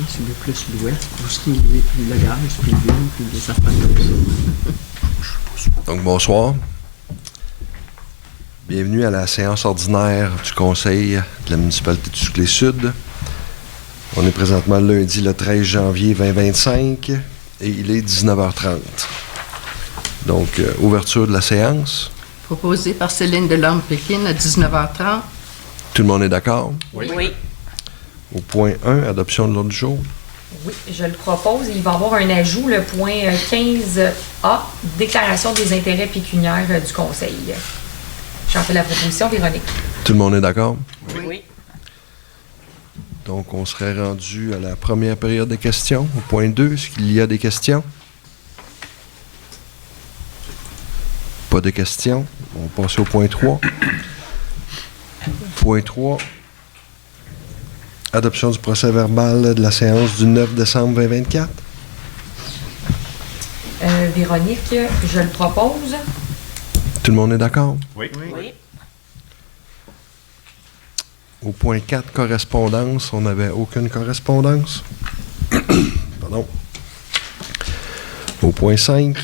pense que c'est plus l'ouest, tout ce qui est le gaz, puis l'huile, puis les affaires comme ça. Donc, bonsoir. Bienvenue à la séance ordinaire du Conseil de la municipalité de Suclé-Sud. On est présentement lundi, le 13 janvier 2025, et il est 19h30. Donc, ouverture de la séance. Proposé par Céline Delorme-Pékin à 19h30. Tout le monde est d'accord? Oui. Au point 1, adoption de l'ordre du jour. Oui, je le propose. Il va y avoir un ajout, le point 15A, déclaration des intérêts pécuniaires du Conseil. J'en fais la proposition, Véronique. Tout le monde est d'accord? Oui. Donc, on serait rendu à la première période de questions. Au point 2, est-ce qu'il y a des questions? Pas de questions. On va passer au point 3. Point 3. Adoption du procès-verbal de la séance du 9 décembre 2024. Véronique, je le propose. Tout le monde est d'accord? Oui. Au point 4, correspondance. On n'avait aucune correspondance. Pardon. Au point 5.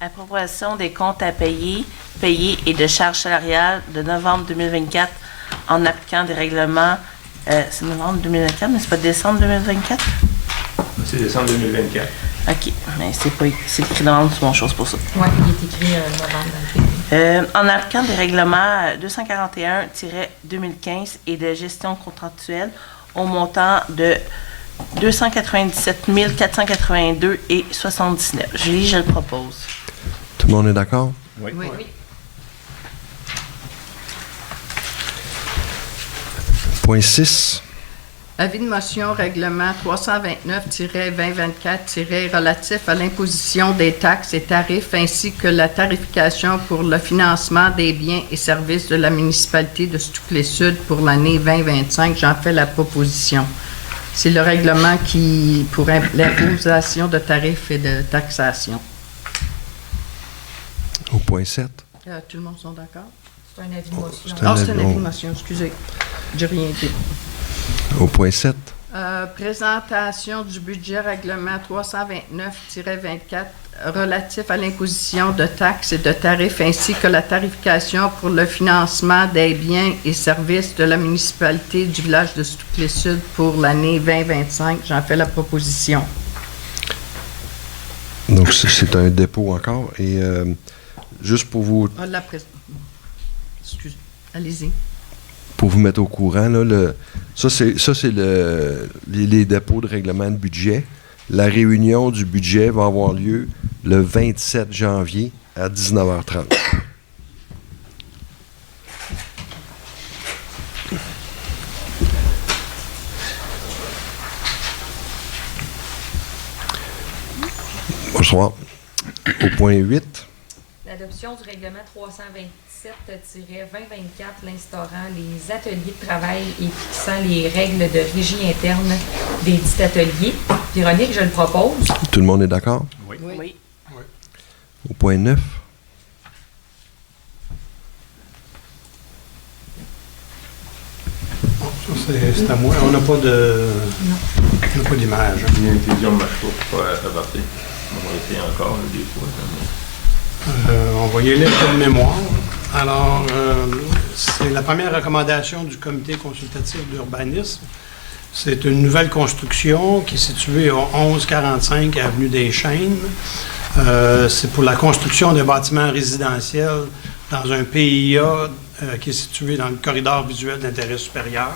Approbation des comptes à payer et de charges salariales de novembre 2024 en appliquant des règlements. C'est novembre 2024, mais c'est pas décembre 2024? C'est décembre 2024. OK, mais c'est écrit novembre, c'est mon chose pour ça. Oui, il est écrit novembre. En appliquant des règlements 241-2015 et de gestion contractuelle au montant de 297 482 et 79. Julie, je le propose. Tout le monde est d'accord? Oui. Point 6. Avis de motion règlement 329-2024- relatif à l'imposition des taxes et tarifs ainsi que la tarification pour le financement des biens et services de la municipalité de Suclé-Sud pour l'année 2025. J'en fais la proposition. C'est le règlement pour l'imposition de tarifs et de taxation. Au point 7. Tout le monde sont d'accord? C'est un avis de motion. c'est Ah, c'est un avis de motion, excusez. J'ai rien dit. Au point 7. Présentation du budget règlement 329-24 relatif à l'imposition de taxes et de tarifs ainsi que la tarification pour le financement des biens et services de la municipalité du village de Suclé-Sud pour l'année 2025. J'en fais la proposition. Donc, c'est un dépôt encore. Et juste pour vous... Excusez, allez-y. Pour vous mettre au courant, là, ça, c'est les dépôts de règlement de budget. La réunion du budget va avoir lieu le 27 janvier à 19h30. Bonsoir. Au point 8. L'adoption du règlement 327-2024 l'instaurant les ateliers de travail et fixant les règles de régie interne des dits ateliers. Véronique, je le propose. Tout le monde est d'accord? Oui. Au point 9. C'est à moi. On n'a pas d'image. L'inclusion ne marche pas adaptée. On va essayer encore des fois. On va y aller avec de mémoire. Alors, c'est la première recommandation du comité consultatif d'urbanisme. C'est une nouvelle construction qui est située au 1145 avenue des Chênes. C'est pour la construction de bâtiments résidentiels dans un PIA qui est situé dans le corridor visuel d'intérêt supérieur.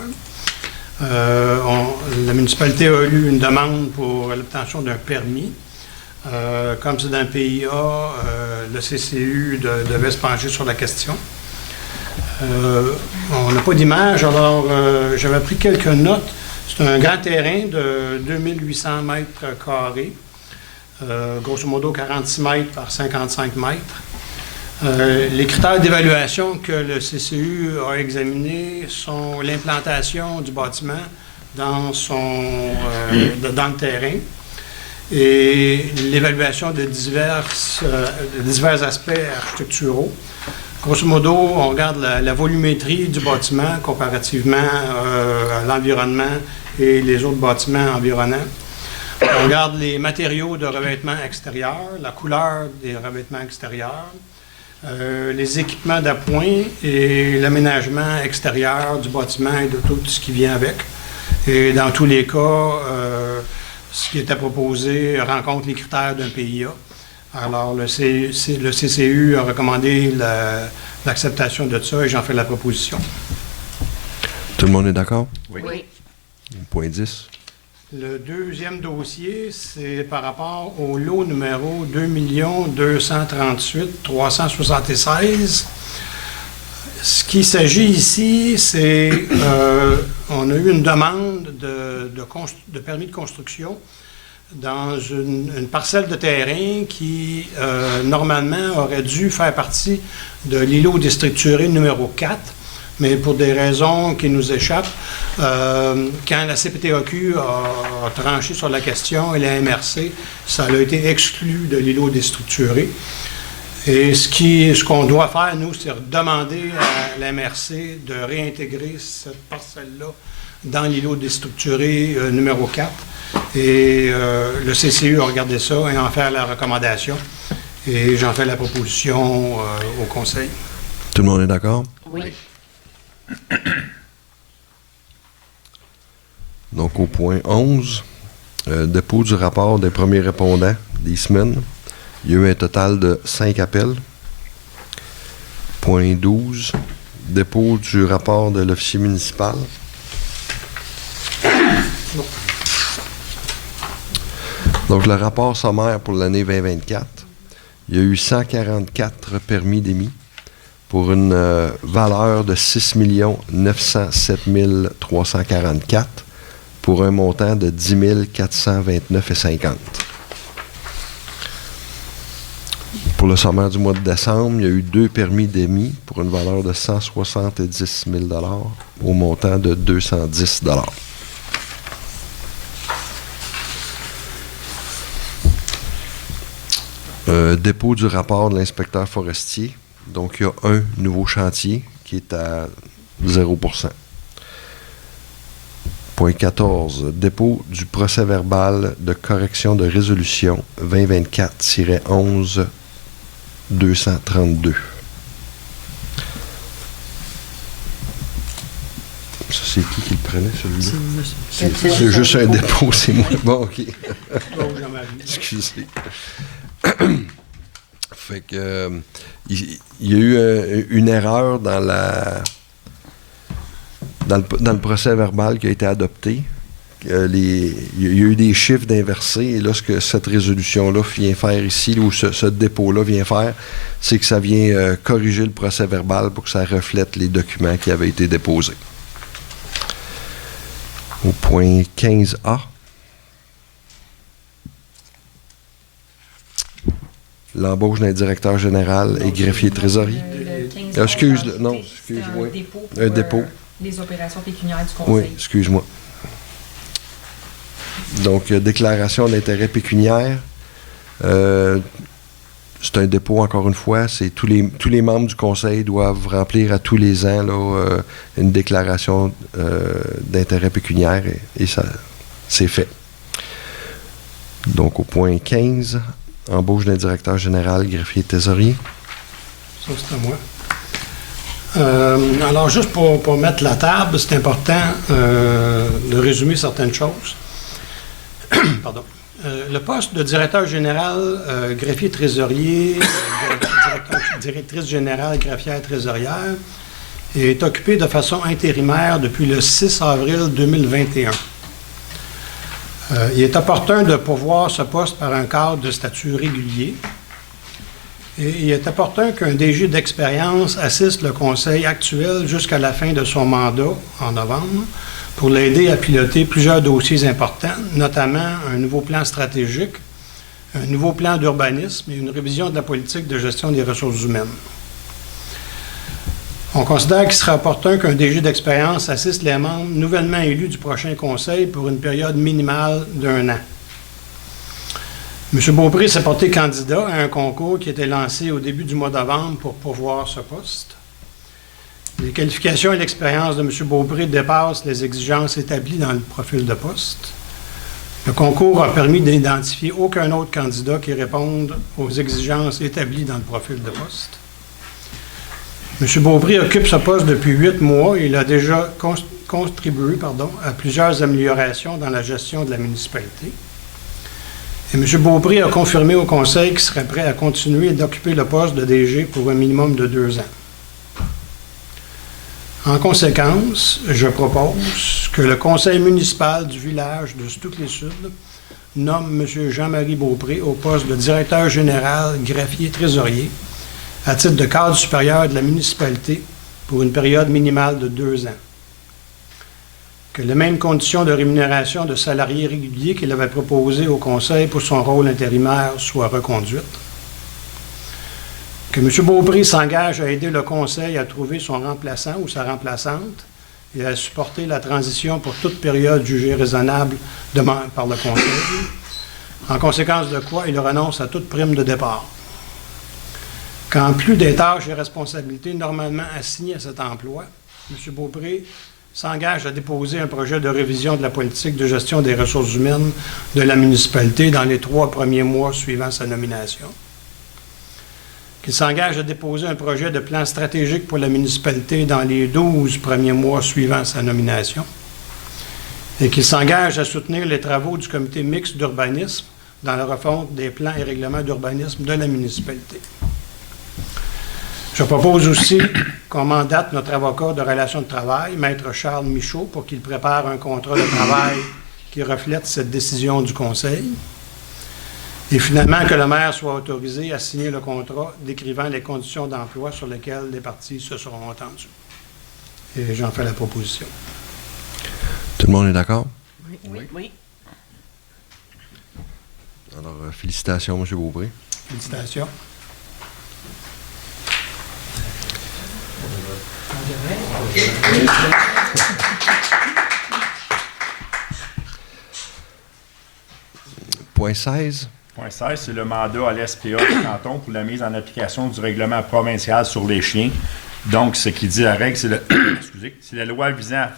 La municipalité a eu une demande pour l'obtention d'un permis. Comme c'est dans le PIA, le CCU devait se pencher sur la question. On n'a pas d'image, alors j'avais pris quelques notes. C'est un grand terrain de 2800 mètres carrés, grosso modo 46 mètres par 55 mètres. Les critères d'évaluation que le CCU a examinés sont l'implantation du bâtiment dans le terrain et l'évaluation de divers aspects architecturaux. Grosso modo, on regarde la volumétrie du bâtiment comparativement à l'environnement et les autres bâtiments environnants. On regarde les matériaux de revêtement extérieur, la couleur des revêtements extérieurs, les équipements d'appoint et l'aménagement extérieur du bâtiment et de tout ce qui vient avec. Et dans tous les cas, ce qui était proposé rencontre les critères d'un PIA. Alors, le CCU a recommandé l'acceptation de ça et j'en fais la proposition. Tout le monde est d'accord? Oui. Point 10. Le deuxième dossier, c'est par rapport au lot numéro 2 238 376. Ce qui s'agit ici, c'est on a eu une demande de permis de construction dans une parcelle de terrain qui, normalement, aurait dû faire partie de l'îlot déstructuré numéro 4, mais pour des raisons qui nous échappent, quand la CPTAQ a tranché sur la question et la MRC, ça a été exclu de l'îlot déstructuré. Et ce qu'on doit faire, nous, c'est demander à la MRC de réintégrer cette parcelle-là dans l'îlot déstructuré numéro 4. Et le CCU a regardé ça et en fait la recommandation. Et j'en fais la proposition au Conseil. Tout le monde est d'accord? Oui. Donc, au point 11, dépôt du rapport des premiers répondants des semaines. Il y a eu un total de 5 appels. Point 12, dépôt du rapport de l'officier municipal. Donc, le rapport sommaire pour l'année 2024, il y a eu 144 permis d'émis pour une valeur de 6 907 344 pour un montant de 10 429,50. Pour le sommaire du mois de décembre, il y a eu 2 permis d'émis pour une valeur de 170 000 au montant de 210 Dépôt du rapport de l'inspecteur forestier. Donc, il y a un nouveau chantier qui est à 0%. Point 14. Dépôt du procès-verbal de correction de résolution 2024-11-232. Ça, c'est qui le prenait, celui-là? C'est juste un dépôt, c'est moi. Bon, OK. Excusez. Fait que il y a eu une erreur dans le procès verbal qui a été adopté. Il y a eu des chiffres d'inversés et là, ce que cette résolution-là vient faire ici, ou ce dépôt-là vient faire, c'est que ça vient corriger le procès verbal pour que ça reflète les documents qui avaient été déposés. Au point 15A. L'embauche d'un directeur général et greffier trésorier. Excuse-moi. Un dépôt. Les opérations pécuniaires du Conseil. Oui, excuse-moi. Donc, déclaration d'intérêt pécuniaire. C'est un dépôt, encore une fois. C'est tous les membres du Conseil doivent remplir à tous les ans là, une déclaration d'intérêt pécuniaire et ça, c'est fait. Donc, au point 15, embauche d'un directeur général, greffier trésorier. Ça, c'est à moi. Alors, juste pour mettre la table, c'est important de résumer certaines choses. Pardon. Le poste de directeur général, greffier trésorier, directrice générale, greffière trésorière, est occupé de façon intérimaire depuis le 6 avril 2021. Il est opportun de pourvoir ce poste par un cadre de statut régulier. Et il est opportun qu'un DG d'expérience assiste le conseil actuel jusqu'à la fin de son mandat, en novembre, pour l'aider à piloter plusieurs dossiers importants, notamment un nouveau plan stratégique, un nouveau plan d'urbanisme et une révision de la politique de gestion des ressources humaines. On considère qu'il serait opportun qu'un DG d'expérience assiste les membres nouvellement élus du prochain conseil pour une période minimale d'1 an. M. Beaupré s'est porté candidat à un concours qui était lancé au début du mois de novembre pour pourvoir ce poste. Les qualifications et l'expérience de M. Beaupré dépassent les exigences établies dans le profil de poste. Le concours a permis d'identifier aucun autre candidat qui réponde aux exigences établies dans le profil de poste. M. Beaupré occupe ce poste depuis 8 mois et il a déjà contribué à plusieurs améliorations dans la gestion de la municipalité. Et M. Beaupré a confirmé au Conseil qu'il serait prêt à continuer d'occuper le poste de DG pour un minimum de 2 ans. En conséquence, je propose que le conseil municipal du village de Stukely-Sud nomme M. Jean-Marie Beaupré au poste de directeur général, greffier, trésorier, à titre de cadre supérieur de la municipalité pour une période minimale de 2 ans. Que les mêmes conditions de rémunération de salarié régulier qu'il avait proposées au conseil pour son rôle intérimaire soient reconduites. Que M. Beaupré s'engage à aider le conseil à trouver son remplaçant ou sa remplaçante et à supporter la transition pour toute période jugée raisonnable par le conseil, en conséquence de quoi il renonce à toute prime de départ. Qu'en plus des tâches et responsabilités normalement assignées à cet emploi, M. Beaupré s'engage à déposer un projet de révision de la politique de gestion des ressources humaines de la municipalité dans les 3 premiers mois suivant sa nomination. Qu'il s'engage à déposer un projet de plan stratégique pour la municipalité dans les 12 premiers mois suivant sa nomination. Et qu'il s'engage à soutenir les travaux du comité mixte d'urbanisme dans la refonte des plans et règlements d'urbanisme de la municipalité. Je propose aussi qu'on mandate notre avocat de relations de travail, Maître Charles Michaud, pour qu'il prépare un contrat de travail qui reflète cette décision du Conseil. Et finalement, que le maire soit autorisé à signer le contrat décrivant les conditions d'emploi sur lesquelles les parties se seront entendues. Et j'en fais la proposition. Tout le monde est d'accord? Oui. Alors, félicitations, M. Beaupré. Félicitations. Point 16. Point 16, c'est le mandat à l'SPA du canton pour la mise en application du règlement provincial sur les chiens. Donc, ce qui dit la règle, c'est c'est la loi visant à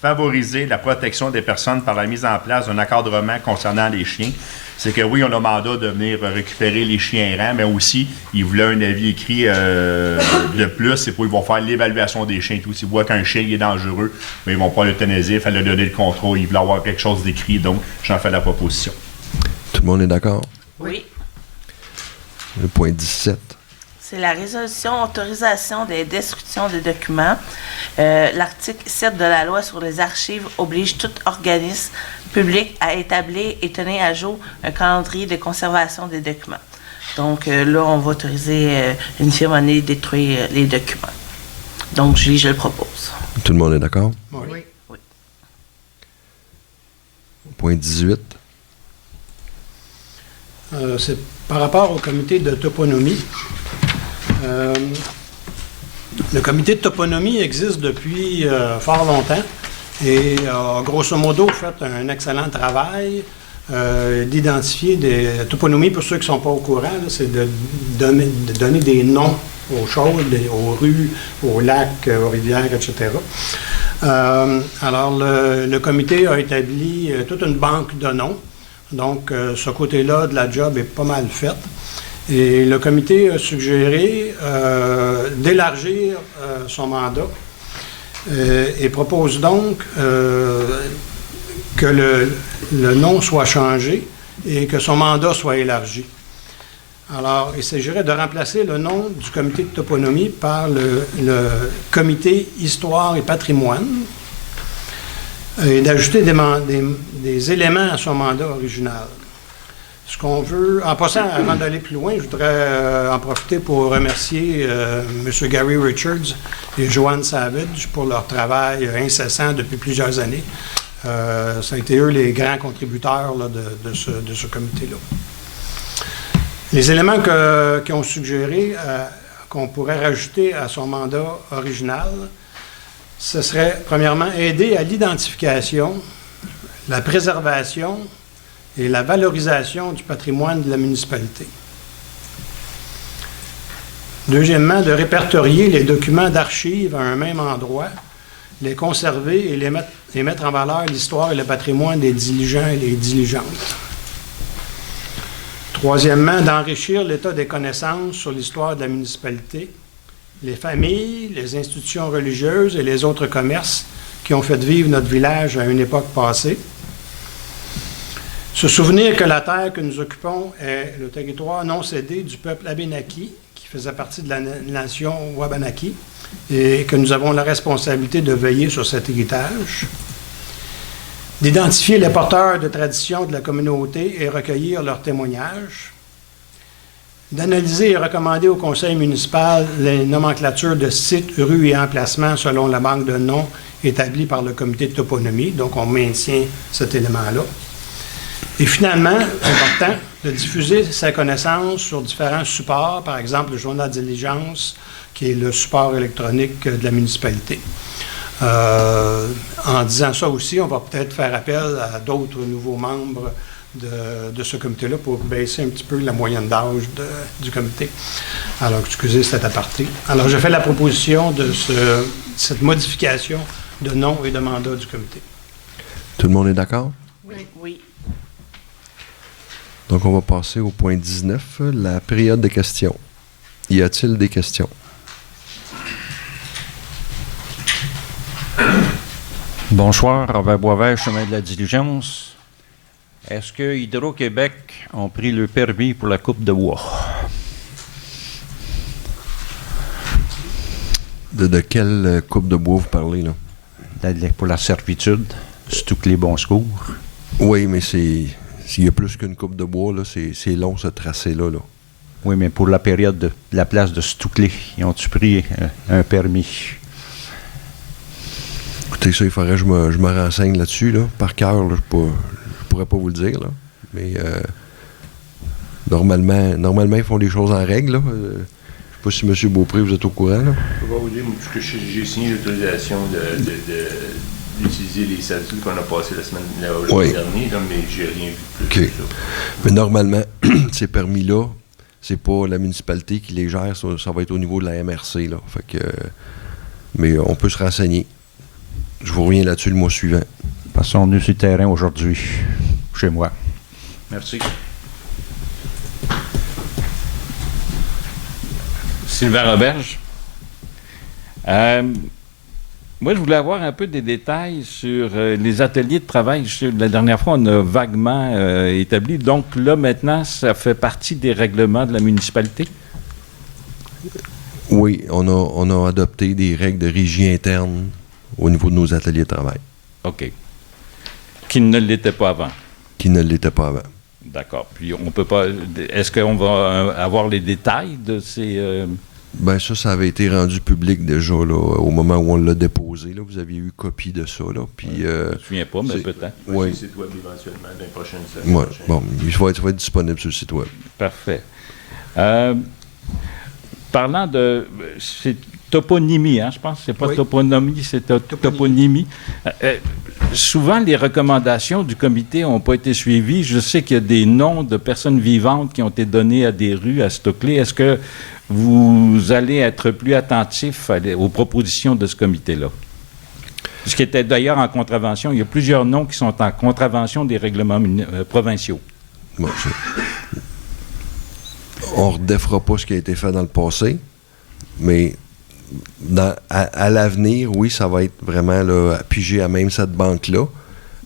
favoriser la protection des personnes par la mise en place d'un encadrement concernant les chiens. C'est que oui, on a mandat de venir récupérer les chiens errants, mais aussi, ils voulaient un avis écrit de plus, c'est pour ils vont faire l'évaluation des chiens et tout. S'ils voient qu'un chien est dangereux, mais ils vont pas l'euthanasier, il fallait donner le contrôle, ils voulaient avoir quelque chose d'écrit, donc j'en fais la proposition. Tout le monde est d'accord? Oui. Le point 17. C'est la résolution autorisation des destructions de documents. L'article 7 de la loi sur les archives oblige tout organisme public à établir et tenir à jour un calendrier de conservation des documents. Donc là, on va autoriser une firme à aller détruire les documents. Donc, je le propose. Tout le monde est d'accord? Oui. Point 18. C'est par rapport au comité de toponymie. Le comité de toponymie existe depuis fort longtemps et a grosso modo fait un excellent travail d'identifier des toponymies. Pour ceux qui ne sont pas au courant, c'est de donner des noms aux choses, aux rues, aux lacs, aux rivières, etc. Alors, le comité a établi toute une banque de noms. Donc, ce côté-là de la job est pas mal fait. Et le comité a suggéré d'élargir son mandat et propose donc que le nom soit changé et que son mandat soit élargi. Alors, il s'agirait de remplacer le nom du comité de toponymie par le comité Histoire et Patrimoine et d'ajouter des éléments à son mandat original. Ce qu'on veut, en passant, avant d'aller plus loin, je voudrais en profiter pour remercier M. Gary Richards et Joanne Savage pour leur travail incessant depuis plusieurs années. Ça a été eux les grands contributeurs là, de ce comité-là. Les éléments qu'ils ont suggéré qu'on pourrait rajouter à son mandat original, ce serait, premièrement, aider à l'identification, la préservation et la valorisation du patrimoine de la municipalité. Deuxièmement, de répertorier les documents d'archives à un même endroit, les conserver et mettre en valeur l'histoire et le patrimoine des diligents et des diligentes. Troisièmement, d'enrichir l'état des connaissances sur l'histoire de la municipalité, les familles, les institutions religieuses et les autres commerces qui ont fait vivre notre village à une époque passée. Se souvenir que la terre que nous occupons est le territoire non cédé du peuple Abénaki, qui faisait partie de la nation Wabanaki, et que nous avons la responsabilité de veiller sur cet héritage. D'identifier les porteurs de traditions de la communauté et recueillir leurs témoignages. D'analyser et recommander au conseil municipal les nomenclatures de sites, rues et emplacements selon la banque de noms établie par le comité de toponymie. Donc, on maintient cet élément-là. Et finalement, important, de diffuser sa connaissance sur différents supports, par exemple le journal de diligence, qui est le support électronique de la municipalité. En disant ça aussi, on va peut-être faire appel à d'autres nouveaux membres de ce comité-là pour baisser un petit peu la moyenne d'âge du comité. Alors, excusez cet aparté. Alors, je fais la proposition de cette modification de nom et de mandat du comité. Tout le monde est d'accord? Oui. Donc, on va passer au point 19, la période de questions. Y a-t-il des questions? Bonsoir, Robert Boisvert, chemin de la Diligence. Est-ce que Hydro-Québec ont pris le permis pour la coupe de bois? De quelle coupe de bois vous parlez, là? Pour la servitude, c'est tout que les bons secours. Oui, mais s'il y a plus qu'une coupe de bois, là, c'est long, ce tracé-là. Là. Oui, mais pour la période de la place de Stouclé, ils ont-tu pris un permis? Écoutez, ça, il faudrait que je me renseigne là-dessus. Là. Par cœur, là, je ne pourrais pas vous le dire. Là. Mais normalement, ils font les choses en règle. Là. Je ne sais pas si M. Beaupré, vous êtes au courant. Là. Je peux pas vous dire, parce que j'ai signé l'autorisation d'utiliser les statuts qu'on a passés la semaine dernière, là, mais j'ai rien vu plus que ça. Mais normalement, ces permis-là, c'est pas la municipalité qui les gère, ça va être au niveau de la MRC. Là. Fait que, mais on peut se renseigner. Je vous reviens là-dessus le mois suivant. Passons on est sur le terrain aujourd'hui, chez moi. Merci. Sylvain Roberge. Moi, je voulais avoir un peu des détails sur les ateliers de travail. La dernière fois, on a vaguement établi. Donc là, maintenant, ça fait partie des règlements de la municipalité? Oui, on a adopté des règles de régie interne au niveau de nos ateliers de travail. OK. Qui ne l'étaient pas avant? Qui ne l'étaient pas avant. D'accord. Puis on peut pas... Est-ce qu'on va avoir les détails de ces... Bien, ça avait été rendu public déjà, là, au moment où on l'a déposé. Là, vous aviez eu copie de ça, là. Puis, je ne me souviens pas, mais peut-être. Oui. Sur le site web éventuellement, dans les prochaines semaines. Ouais. Bon, il va être disponible sur le site web. Parfait. Parlant de... C'est toponymie, hein, je pense que c'est pas toponymie, c'est toponymie. Souvent, les recommandations du comité n'ont pas été suivies. Je sais qu'il y a des noms de personnes vivantes qui ont été donnés à des rues à Stouclé. Est-ce que vous allez être plus attentif aux propositions de ce comité-là? Ce qui était d'ailleurs en contravention. Il y a plusieurs noms qui sont en contravention des règlements provinciaux. Bon, on ne redéfera pas ce qui a été fait dans le passé, mais à l'avenir, oui, ça va être vraiment là, pigé à même cette banque-là,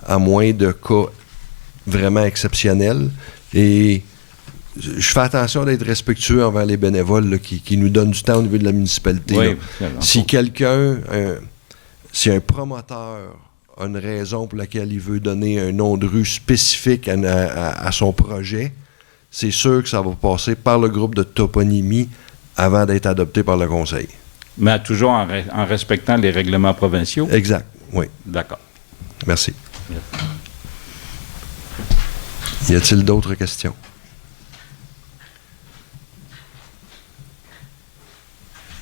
à moins de cas vraiment exceptionnels. Et je fais attention d'être respectueux envers les bénévoles là, qui nous donnent du temps au niveau de la municipalité. Oui, si si un promoteur a une raison pour laquelle il veut donner un nom de rue spécifique à son projet, c'est sûr que ça va passer par le groupe de toponymie avant d'être adopté par le conseil. Mais toujours en respectant les règlements provinciaux? Exact, oui. D'accord. Merci. Y a-t-il d'autres questions?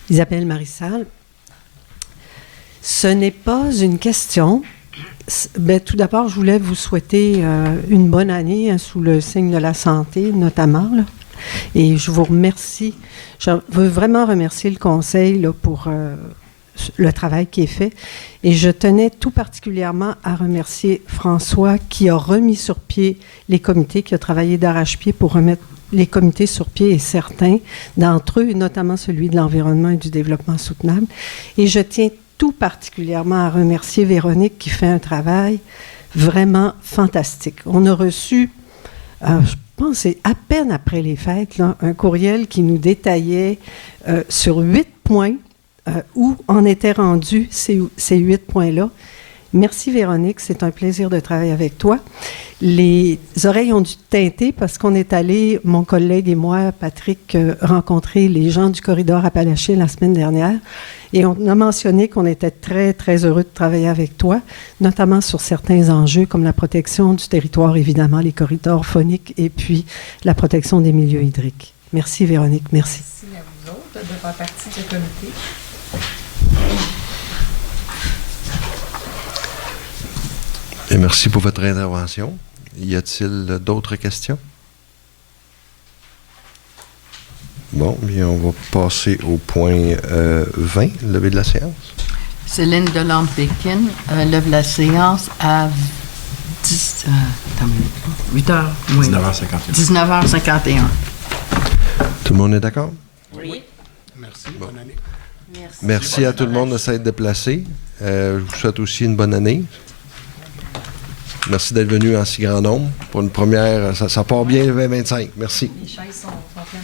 Isabelle Marissal. Ce n'est pas une question. Bien, tout d'abord, je voulais vous souhaiter une bonne année sous le signe de la santé, notamment. Là. Et je vous remercie. Je veux vraiment remercier le Conseil là, pour le travail qui est fait. Et je tenais tout particulièrement à remercier François qui a remis sur pied les comités, qui a travaillé d'arrache-pied pour remettre les comités sur pied et certains d'entre eux, notamment celui de l'environnement et du développement soutenable. Et je tiens tout particulièrement à remercier Véronique qui fait un travail vraiment fantastique. On a reçu, je pense, c'est à peine après les fêtes, là, un courriel qui nous détaillait sur 8 points où en étaient rendus ces 8 points-là. Merci Véronique, c'est un plaisir de travailler avec toi. Les oreilles ont dû teinter parce qu'on est allé, mon collègue et moi, Patrick, rencontrer les gens du corridor Appalaché la semaine dernière. Et on a mentionné qu'on était très, très heureux de travailler avec toi, notamment sur certains enjeux comme la protection du territoire, évidemment, les corridors phoniques et puis la protection des milieux hydriques. Merci Véronique, merci. Merci à vous autres de faire partie de ce comité. Et merci pour votre intervention. Y a-t-il d'autres questions? Bon, bien, on va passer au point 20, lever de la séance. Céline Delande-Pékin lève la séance à 8h. 19h51. 19h51. Tout le monde est d'accord? Oui. Merci, bonne année. Merci à tout le monde de s'être déplacé. Je vous souhaite aussi une bonne année. Merci d'être venu en si grand nombre. Pour une première, ça part bien le 2025. Merci. Les chaises sont pleines.